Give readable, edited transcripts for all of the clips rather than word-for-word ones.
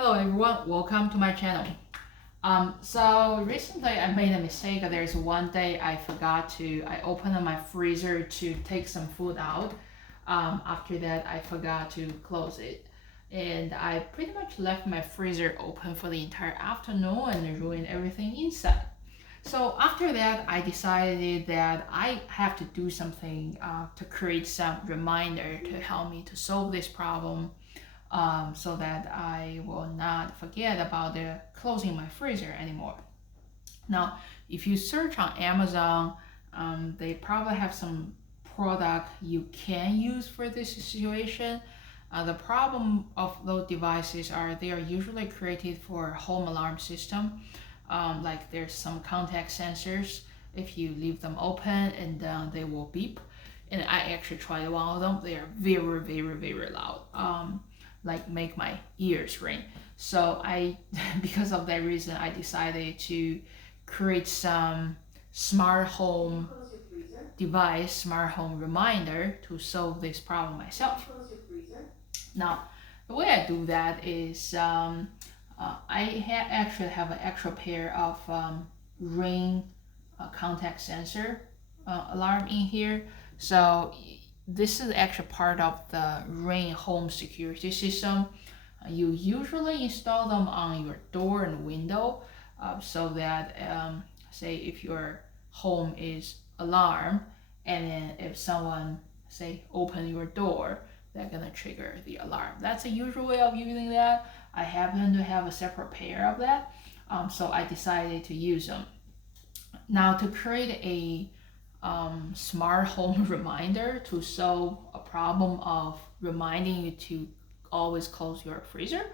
Hello everyone, welcome to my channel. So recently I made a mistake. There's one day I opened my freezer to take some food out. After that I forgot to close it. And I pretty much left my freezer open for the entire afternoon and ruined everything inside. So after that, I decided that I have to do something to create some reminder to help me to solve this problem, so that I will not forget about closing my freezer anymore. Now, if you search on Amazon, they probably have some product you can use for this situation. The problem of those devices are they are usually created for home alarm system. Like there's some contact sensors. If you leave them open and they will beep. And I actually tried one of them. They are very, very, very loud. Like make my ears ring. So because of that reason, I decided to create some smart home device, smart home reminder to solve this problem myself. Now, the way I do that is actually have an extra pair of ring contact sensor alarm in here. So this is actually part of the Ring home security system. You usually install them on your door and window, so that say if your home is alarmed, and then if someone say open your door, they're gonna trigger the alarm. That's a usual way of using that. I happen to have a separate pair of that, so I decided to use them. Now to create a smart home reminder to solve a problem of reminding you to always close your freezer,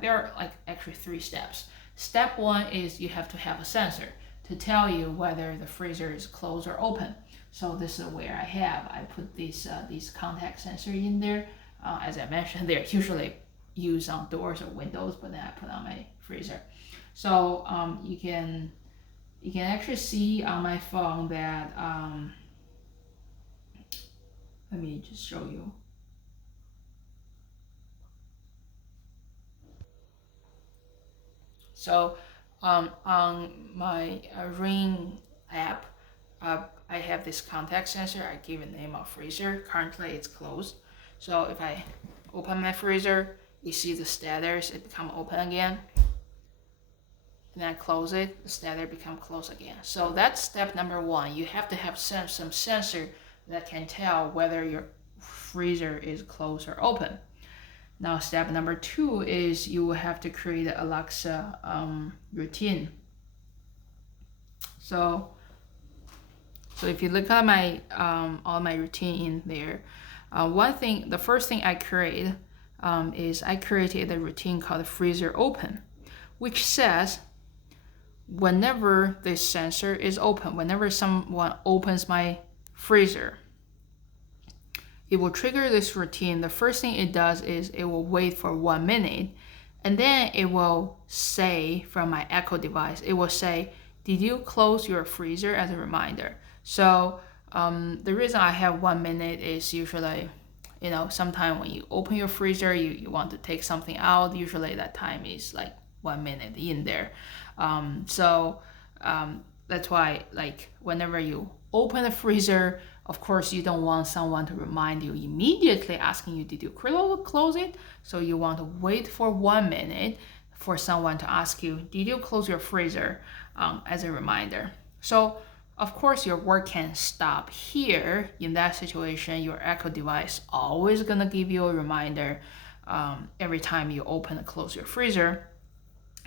there are like actually 3 steps. Step 1 is you have to have a sensor to tell you whether the freezer is closed or open. So this is where I put these contact sensor in there. As I mentioned, they're usually used on doors or windows, but then I put on my freezer. So you can actually see on my phone that let me just show you. So on my Ring app, I have this contact sensor. I give a name of freezer. Currently it's closed. So if I open my freezer, you see the status, it become open again. And then I close it, the status become closed again. So that's step number 1. You have to have some sensor that can tell whether your freezer is closed or open. Now step number 2 is you will have to create an Alexa routine. So if you look at my all my routine in there, the first thing I create is I created a routine called freezer open, which says whenever this sensor is open, whenever someone opens my freezer, it will trigger this routine. The first thing it does is it will wait for 1 minute, and then it will say from my Echo device, it will say, did you close your freezer, as a reminder. So the reason I have 1 minute is usually, sometime when you open your freezer, you want to take something out. Usually that time is like 1 minute in there. That's why, like, whenever you open the freezer, of course you don't want someone to remind you immediately asking you, did you close it? So you want to wait for 1 minute for someone to ask you, did you close your freezer, as a reminder. So of course your work can stop here. In that situation, your Echo device always gonna give you a reminder every time you open and close your freezer.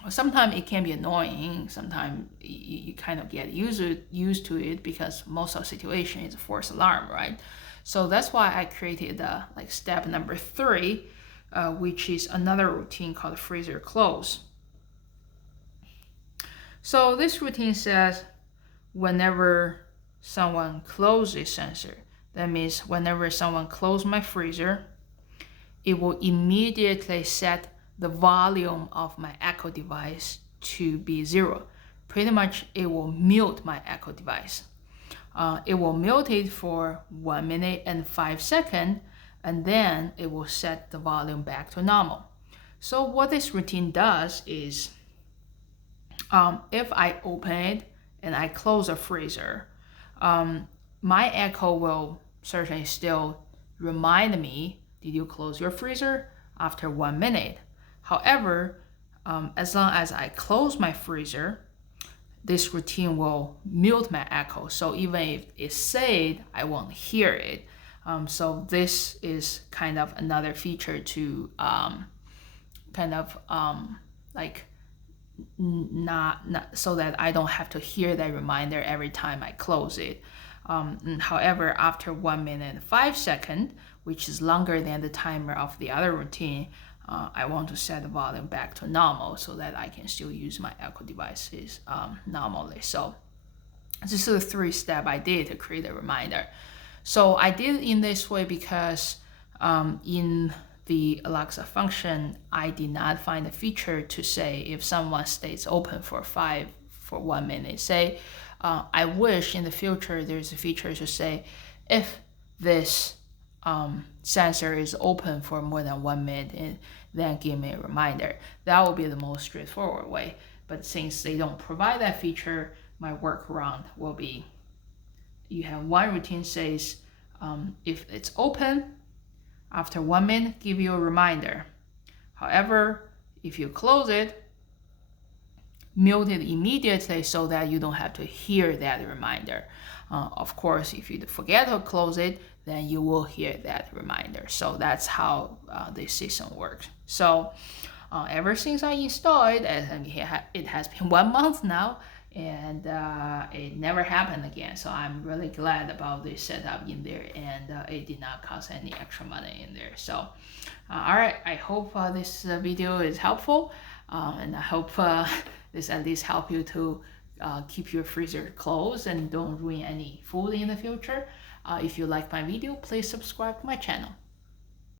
Sometimes it can be annoying. Sometimes you kind of get used to it because most of the situation is a false alarm, right? So that's why I created like step number 3, which is another routine called freezer close. So this routine says whenever someone closes sensor, that means whenever someone closes my freezer, it will immediately set the volume of my Echo device to be 0. Pretty much it will mute my Echo device. It will mute it for 1 minute and 5 seconds, and then it will set the volume back to normal. So what this routine does is, if I open it and I close the freezer, my Echo will certainly still remind me, did you close your freezer after 1 minute? However, as long as I close my freezer, this routine will mute my Echo. So even if it's said, I won't hear it. So this is kind of another feature to like not so that I don't have to hear that reminder every time I close it. However, after 1 minute and 5 seconds, which is longer than the timer of the other routine, I want to set the volume back to normal so that I can still use my Echo devices normally. So this is the 3-step I did to create a reminder. So I did it in this way because in the Alexa function, I did not find a feature to say if someone stays open for 1 minute. Say, I wish in the future there's a feature to say if this sensor is open for more than 1 minute, and then give me a reminder. That will be the most straightforward way. But since they don't provide that feature, my workaround will be, you have one routine says, if it's open, after 1 minute, give you a reminder. However, if you close it, mute it immediately so that you don't have to hear that reminder. Of course, if you forget to close it, then you will hear that reminder. So that's how this system works. So ever since I installed it, it has been 1 month now, and it never happened again. So I'm really glad about this setup in there, and it did not cost any extra money in there. So all right, I hope this video is helpful, and I hope this at least help you to keep your freezer closed and don't ruin any food in the future. If you like my video, please subscribe to my channel.